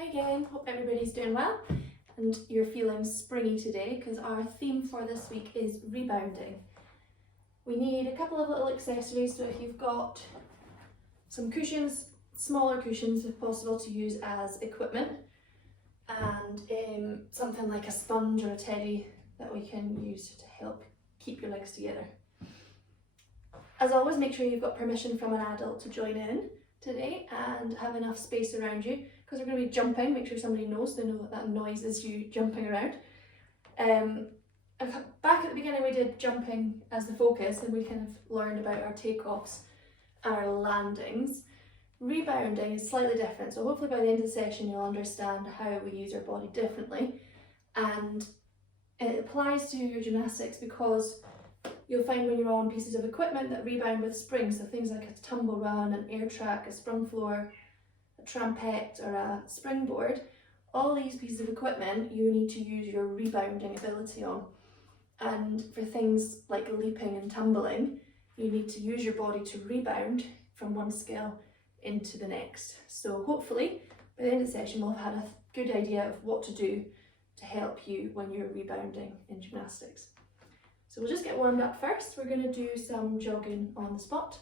Hi again, hope everybody's doing well and you're feeling springy today because our theme for this week is rebounding. We need a couple of little accessories, so if you've got some cushions, smaller cushions if possible, to use as equipment, and something like a sponge or a teddy that we can use to help keep your legs together. As always, make sure you've got permission from an adult to join in today and have enough space around you, because we're going to be jumping. Make sure somebody knows, they know that noise is you jumping around. Back at the beginning we did jumping as the focus, and we kind of learned about our takeoffs and our landings. Rebounding is slightly different, so hopefully by the end of the session you'll understand how we use our body differently, and it applies to your gymnastics because you'll find when you're on pieces of equipment that rebound with springs, so things like a tumble run, an air track, a sprung floor, a trampette or a springboard, all these pieces of equipment you need to use your rebounding ability on. And for things like leaping and tumbling, you need to use your body to rebound from one skill into the next. So hopefully by the end of the session we'll have had a good idea of what to do to help you when you're rebounding in gymnastics. So we'll just get warmed up first. We're going to do some jogging on the spot.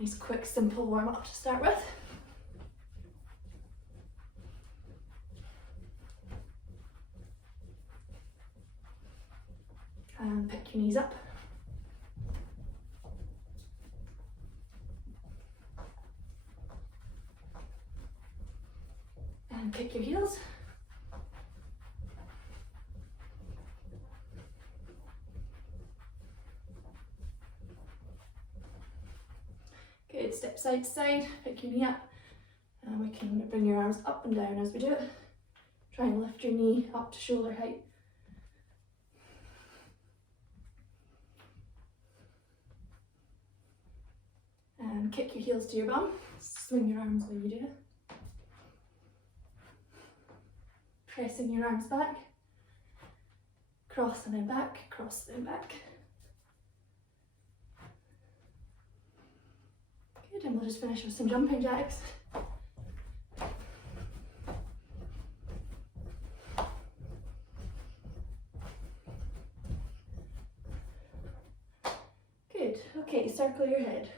Nice quick simple warm up to start with. And pick your knees up. And kick your heels. Good, step side to side, pick your knee up, and we can bring your arms up and down as we do it. Try and lift your knee up to shoulder height. And kick your heels to your bum, swing your arms when you do it. Pressing your arms back, cross and then back, cross and back. Good, and we'll just finish with some jumping jacks. Good, okay, circle your head.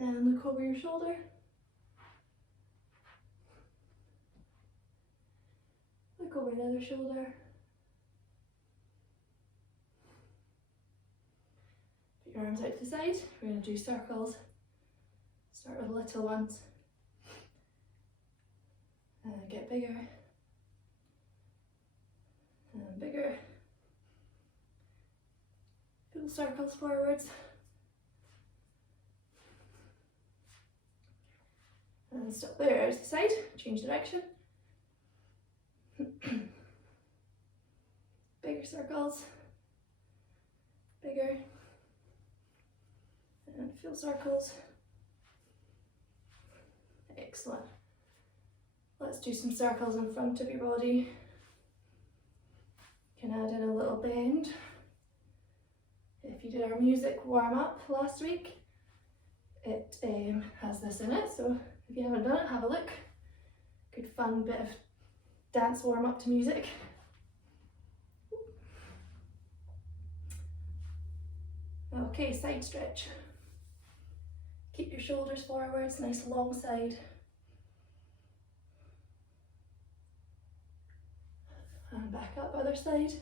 And look over your shoulder. Look over the other shoulder. Put your arms out to the side. We're going to do circles. Start with little ones. And get bigger. And bigger. Full circles forwards. And stop there, out to the side, change direction. Bigger circles, bigger, and full circles. Excellent. Let's do some circles in front of your body. You can add in a little bend. If you did our music warm up last week, it has this in it, so if you haven't done it, have a look. Good fun bit of dance warm up to music. Okay, side stretch. Keep your shoulders forwards, nice long side. And back up, other side.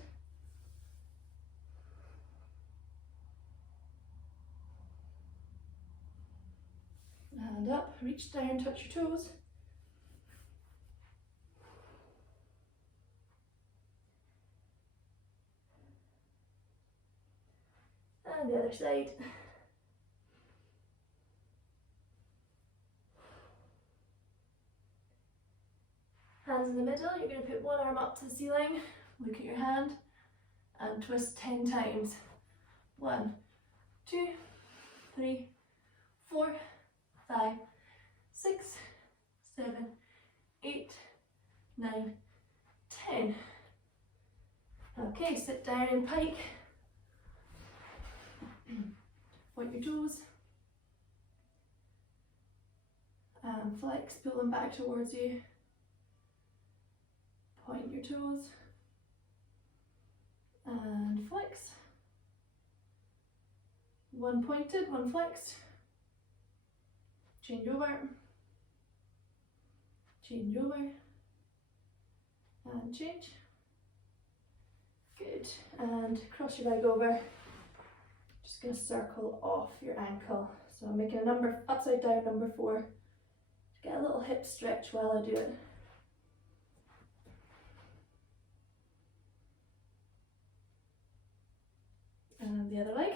And up, reach down, touch your toes. And the other side. Hands in the middle, you're going to put one arm up to the ceiling, look at your hand, and twist 10 times. 1, 2, 3, 4, 5, 6, 7, 8, 9, 10. Okay, sit down in pike. Point your toes. And flex, pull them back towards you. Point your toes. And flex. One pointed, one flexed. Change over. Change over. And change. Good. And cross your leg over. Just going to circle off your ankle. So I'm making a number, upside down number 4. Get a little hip stretch while I do it. And the other leg.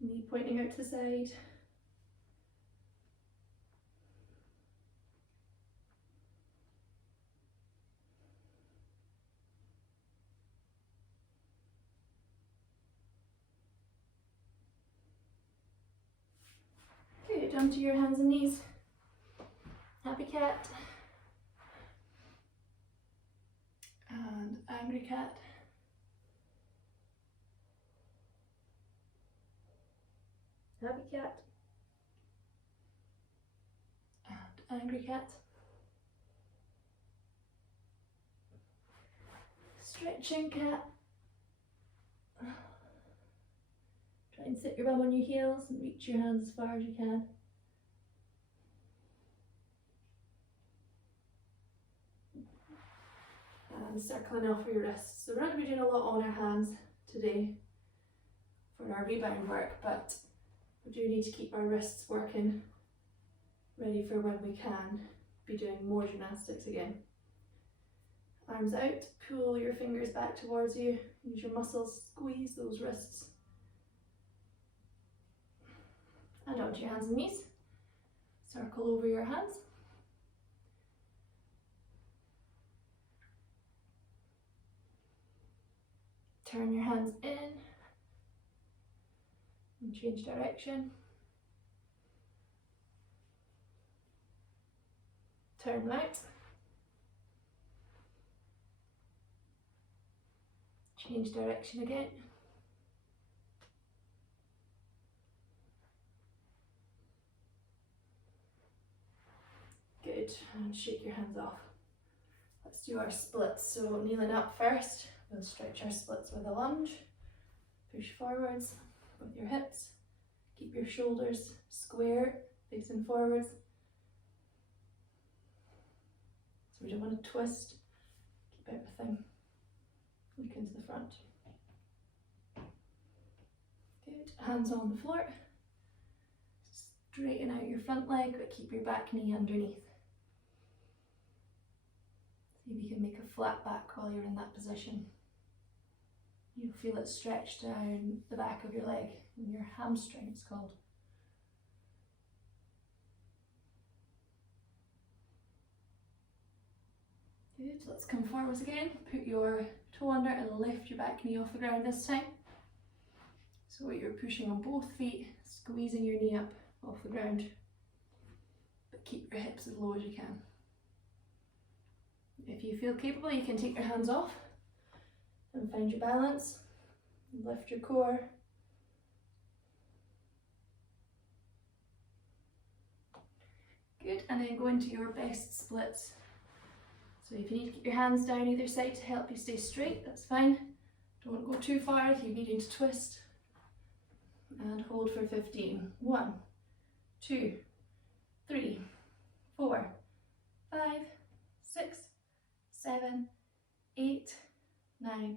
Knee pointing out to the side. Good, onto your hands and knees. Happy cat. And angry cat. Happy cat. And angry cat. Stretching cat. Try and sit your bum on your heels and reach your hands as far as you can. And circling off your wrists. So we're not going to be doing a lot on our hands today for our rebound work, but we do need to keep our wrists working, ready for when we can be doing more gymnastics again. Arms out, pull your fingers back towards you, use your muscles, squeeze those wrists. And onto your hands and knees. Circle over your hands. Turn your hands in and change direction. Turn them out. Change direction again. Good, and shake your hands off. Let's do our splits. So kneeling up first, we'll stretch our splits with a lunge. Push forwards with your hips. Keep your shoulders square, facing forwards. So we don't want to twist. Keep everything looking to the front. Good, hands on the floor. Straighten out your front leg, but keep your back knee underneath. See if you can make a flat back while you're in that position. You'll feel it stretch down the back of your leg, and your hamstring it's called. Good, let's come forwards again. Put your toe under and lift your back knee off the ground this time. So you're pushing on both feet, squeezing your knee up off the ground, but keep your hips as low as you can. If you feel capable, you can take your hands off and find your balance. Lift your core. Good, and then go into your best splits. So if you need to keep your hands down either side to help you stay straight, that's fine. Don't go too far if you're needing to twist. And hold for 15. 1, 2, 3, 4, 5, 6, 7, 8, 9,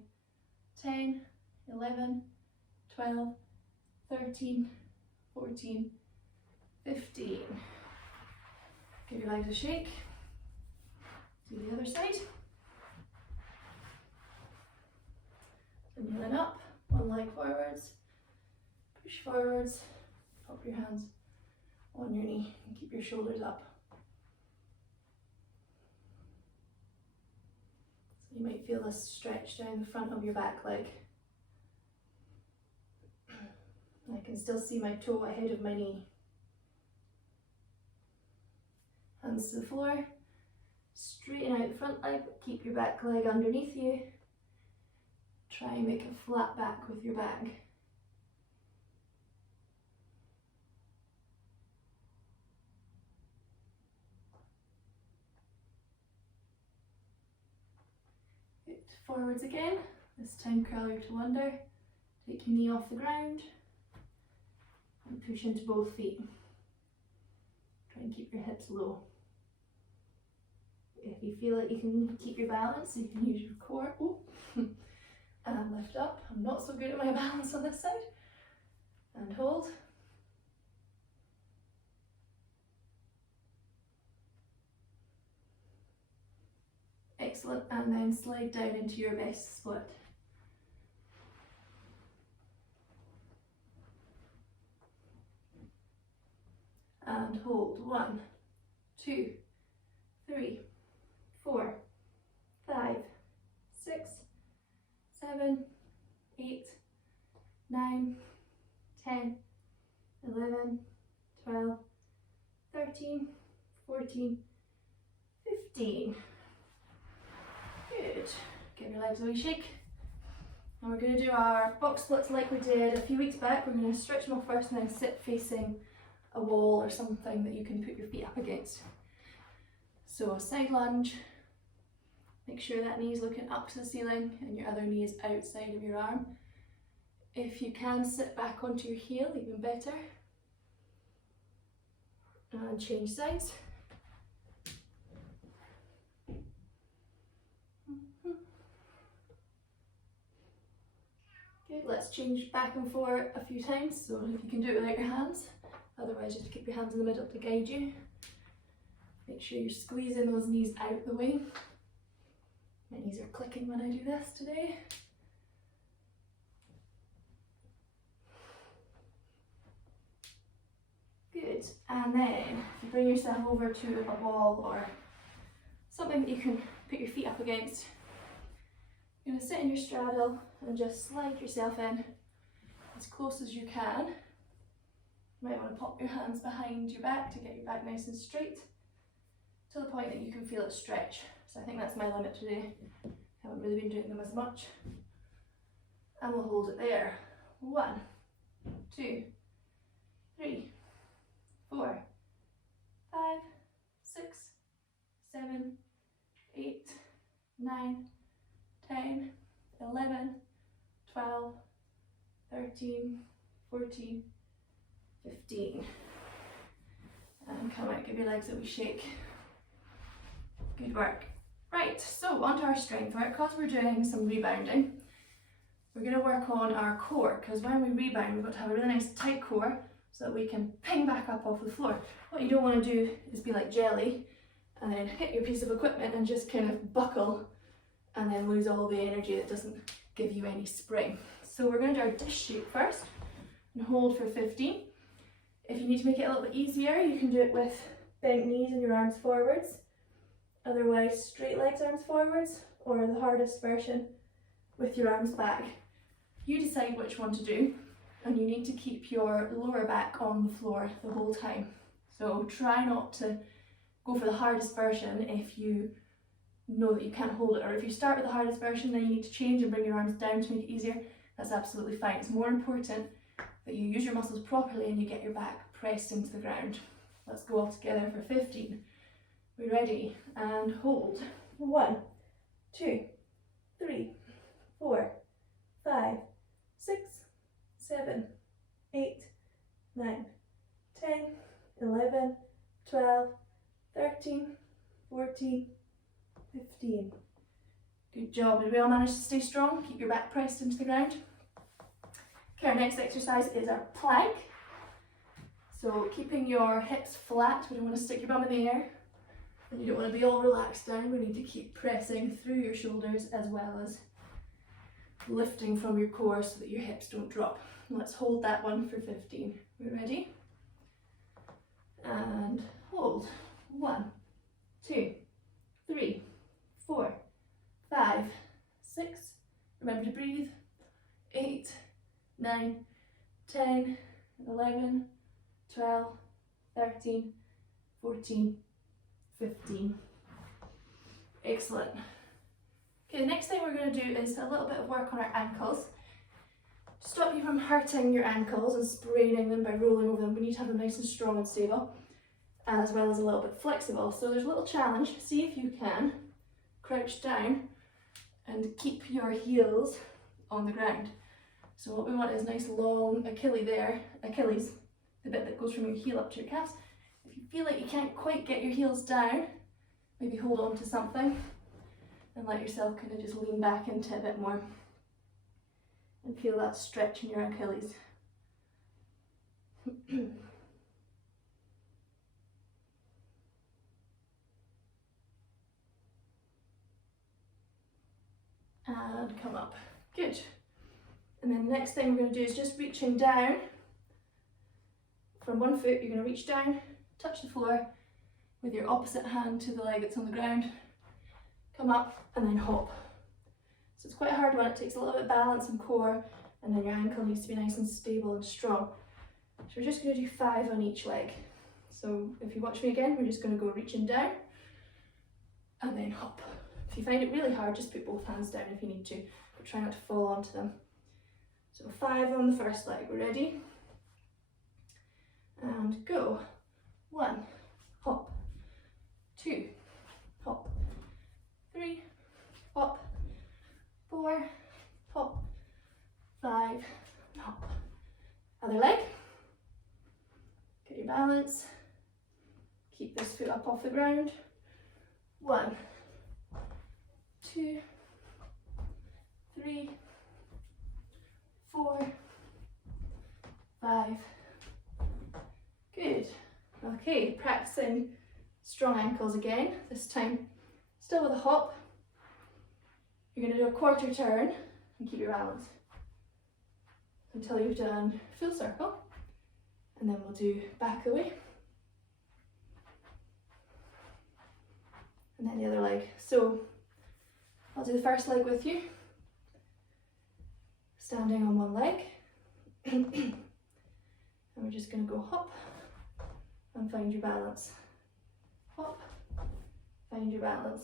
10, 11, 12, 13, 14, 15. Give your legs a shake. Do the other side. And kneeling up, one leg forwards, push forwards, pop your hands on your knee and keep your shoulders up. So you might feel this stretch down the front of your back leg. I can still see my toe ahead of my knee. Hands to the floor. Straighten out the front leg, but keep your back leg underneath you. Try and make a flat back with your back. Forwards again, this time curl your toe under, take your knee off the ground and push into both feet. Try and keep your hips low. If you feel like you can keep your balance, you can use your core. And lift up. I'm not so good at my balance on this side. And hold. Excellent, and then slide down into your best split. And hold. 1, 2, 3, 4, 5, 6, 7, 8, 9, 10, 11, 12, 13, 14, 15. Good. Give your legs a wee shake. And we're going to do our box splits like we did a few weeks back. We're going to stretch them off first and then sit facing a wall or something that you can put your feet up against. So a side lunge. Make sure that knee is looking up to the ceiling and your other knee is outside of your arm. If you can sit back onto your heel, even better. And change sides. Good, let's change back and forth a few times, so if you can do it without your hands, otherwise just keep your hands in the middle to guide you. Make sure you're squeezing those knees out the way. My knees are clicking when I do this today. Good, and then if you bring yourself over to a wall or something that you can put your feet up against, you're going to sit in your straddle and just slide yourself in as close as you can. You might want to pop your hands behind your back to get your back nice and straight to the point that you can feel it stretch. So I think that's my limit today. Haven't really been doing them as much. And we'll hold it there. 1, 2, 3, 4, 5, 6, 7, 8, 9, 10, 11, 12, 13, 14, 15. And come out, give your legs a wee shake. Good work. Right, so onto our strength work. Because we're doing some rebounding, we're going to work on our core, because when we rebound we've got to have a really nice tight core so that we can ping back up off the floor. What you don't want to do is be like jelly and then hit your piece of equipment and just kind of buckle and then lose all the energy that doesn't give you any spring. So we're going to do our dish shape first and hold for 15. If you need to make it a little bit easier, you can do it with bent knees and your arms forwards. Otherwise, straight legs, arms forwards, or the hardest version with your arms back. You decide which one to do, and you need to keep your lower back on the floor the whole time. So try not to go for the hardest version if you know that you can't hold it, or if you start with the hardest version then you need to change and bring your arms down to make it easier. That's absolutely fine. It's more important that you use your muscles properly and you get your back pressed into the ground. Let's go all together for 15. We're ready, and hold. 1, 2, 3, 4, 5, 6, 7, 8, 9, 10, 11, 12, 13, 14, 15. Good job. Did we all manage to stay strong? Keep your back pressed into the ground. Okay, our next exercise is our plank. So keeping your hips flat, we don't want to stick your bum in the air. And you don't want to be all relaxed down. We need to keep pressing through your shoulders as well as lifting from your core so that your hips don't drop. Let's hold that one for 15. We're ready? And hold. 1, 2, 3, 4, 5, 6. Remember to breathe. 8, 9, 10, 11, 12, 13, 14, 15. Excellent. Okay, the next thing we're going to do is a little bit of work on our ankles. To stop you from hurting your ankles and spraining them by rolling over them, we need to have them nice and strong and stable, as well as a little bit flexible. So there's a little challenge. See if you can crouch down and keep your heels on the ground. So what we want is nice long Achilles, the bit that goes from your heel up to your calves. If you feel like you can't quite get your heels down, maybe hold on to something and let yourself kind of just lean back into it a bit more and feel that stretch in your Achilles. And come up. Good. And then the next thing we're going to do is just reaching down. From one foot, you're going to reach down, touch the floor with your opposite hand to the leg that's on the ground. Come up and then hop. So it's quite a hard one. It takes a little bit of balance and core, and then your ankle needs to be nice and stable and strong. So we're just going to do 5 on each leg. So if you watch me again, we're just going to go reaching down and then hop. If you find it really hard, just put both hands down if you need to, but try not to fall onto them. So 5 on the first leg. We're ready? And go. 1, hop. 2, hop. 3, hop. 4, hop. 5, hop. Other leg. Get your balance. Keep this foot up off the ground. 1, 2, 3, 4, 5. Good. Okay, practicing strong ankles again. This time, still with a hop. You're going to do a quarter turn and keep your balance until you've done full circle, and then we'll do back away, and then the other leg. So I'll do the first leg with you, standing on one leg, and we're just going to go hop and find your balance. Hop, find your balance.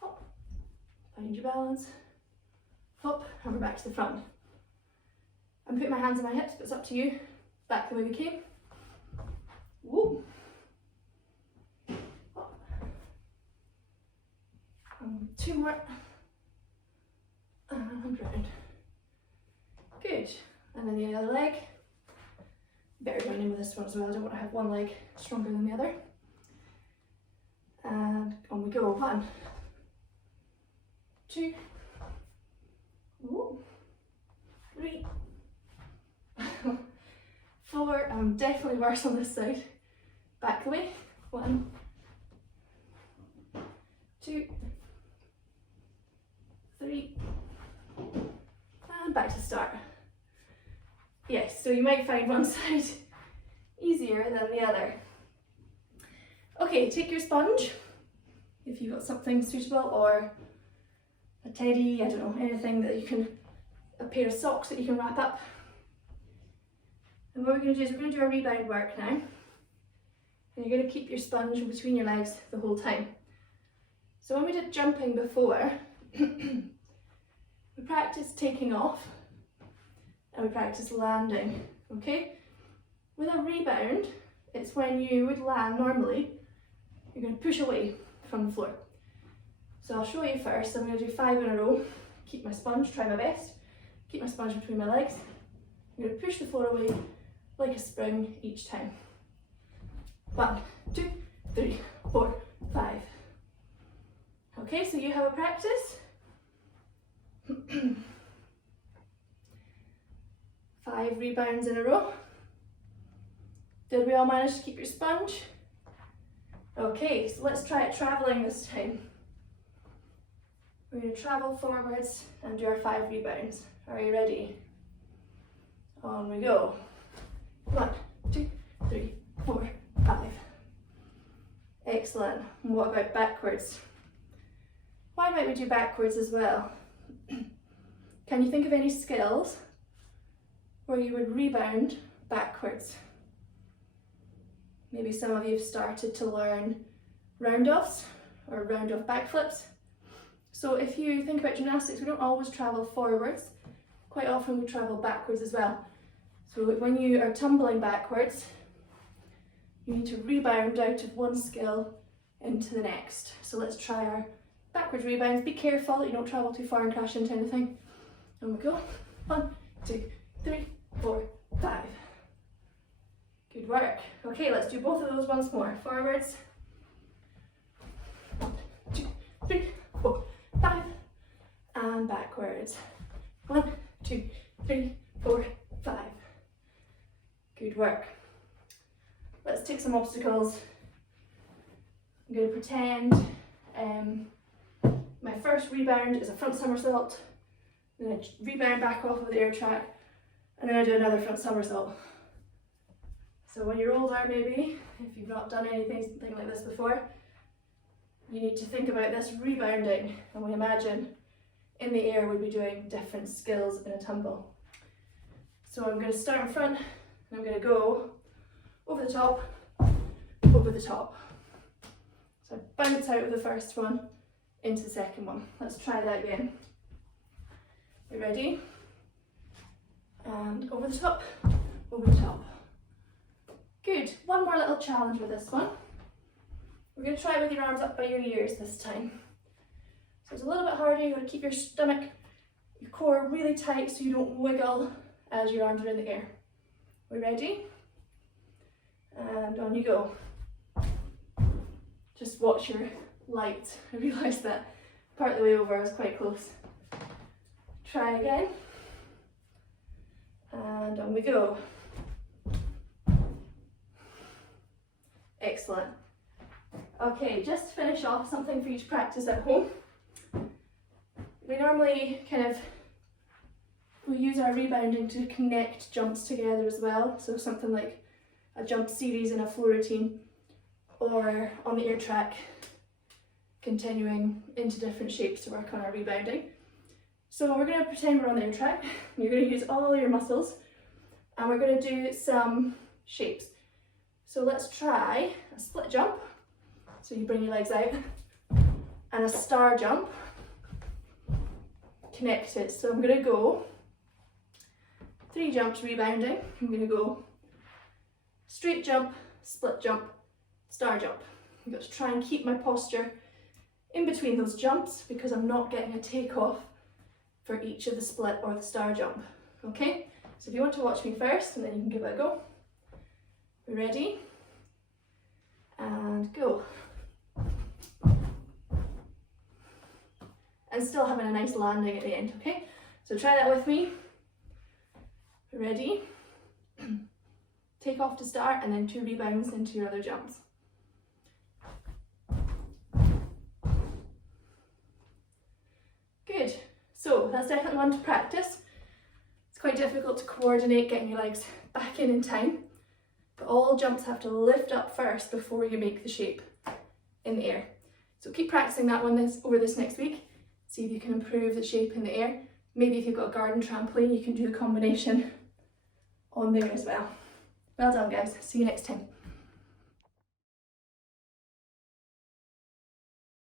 Hop, find your balance. Hop, and we're back to the front. I'm putting my hands on my hips, but it's up to you. Back the way we came. Whoa. Hop. 2 more. And round. Good. And then the other leg. Better join in with this one as well. I don't want to have one leg stronger than the other. And on we go. 1, 2, 3, 4. I'm definitely worse on this side. Back the way. 1, 2, 3, and back to start. Yes, so you might find one side easier than the other. Okay, take your sponge, if you've got something suitable, or a teddy, I don't know, anything that you can, a pair of socks that you can wrap up. And what we're going to do is we're going to do our rebound work now. And you're going to keep your sponge between your legs the whole time. So when we did jumping before, we practiced taking off and we practiced landing, okay? With a rebound, it's when you would land normally, you're going to push away from the floor. So I'll show you first. I'm going to do 5 in a row. Keep my sponge, try my best. Keep my sponge between my legs. I'm going to push the floor away like a spring each time. 1, 2, 3, 4, 5. Okay, so you have a practice. 5 rebounds in a row. Did we all manage to keep your sponge? Okay, so let's try it traveling this time. We're going to travel forwards and do our 5 rebounds. Are you ready? On we go. 1, 2, 3, 4, 5. Excellent. And what about backwards? Why might we do backwards as well? Can you think of any skills where you would rebound backwards? Maybe some of you have started to learn round-offs or round-off backflips. So if you think about gymnastics, we don't always travel forwards. Quite often we travel backwards as well. So when you are tumbling backwards, you need to rebound out of one skill into the next. So let's try our backwards rebounds. Be careful that you don't travel too far and crash into anything. And we go. 1, 2, 3, 4, 5. Good work. Okay, let's do both of those once more. Forwards. 1, 2, 3, 4, 5. And backwards. 1, 2, 3, 4, 5. Good work. Let's take some obstacles. I'm going to pretend my first rebound is a front somersault, then I rebound back off of the air track, and then I do another front somersault. So when you're older, maybe, if you've not done anything like this before, you need to think about this rebounding, and we imagine in the air we'd be doing different skills in a tumble. So I'm going to start in front, and I'm going to go over the top, over the top. So I bounce out of the first one into the second one. Let's try that again. You ready? And over the top, over the top. Good. One more little challenge with this one. We're going to try it with your arms up by your ears this time. So it's a little bit harder. You've got to keep your stomach, your core really tight so you don't wiggle as your arms are in the air. We ready? And on you go. Just watch your light. I realised that part of the way over I was quite close. Try again. And on we go. Excellent. Okay, just to finish off, something for you to practice at home. We normally we use our rebounding to connect jumps together as well. So something like a jump series in a flow routine, or on the air track, continuing into different shapes to work on our rebounding. So we're going to pretend we're on the air track. You're going to use all your muscles, and we're going to do some shapes. So let's try a split jump. So you bring your legs out, and a star jump connected. So I'm going to go 3 jumps rebounding. I'm going to go straight jump, split jump, star jump. I've got to try and keep my posture in between those jumps because I'm not getting a takeoff for each of the split or the star jump. Okay, so if you want to watch me first, and then you can give it a go. Ready? And go. And still having a nice landing at the end, okay? So try that with me. Ready? Take off to start, and then 2 rebounds into your other jumps. Good. So that's definitely one to practice. It's quite difficult to coordinate getting your legs back in time, but all jumps have to lift up first before you make the shape in the air. So keep practicing that one over this next week. See if you can improve the shape in the air. Maybe if you've got a garden trampoline, you can do the combination on there as well. Well done, guys. See you next time.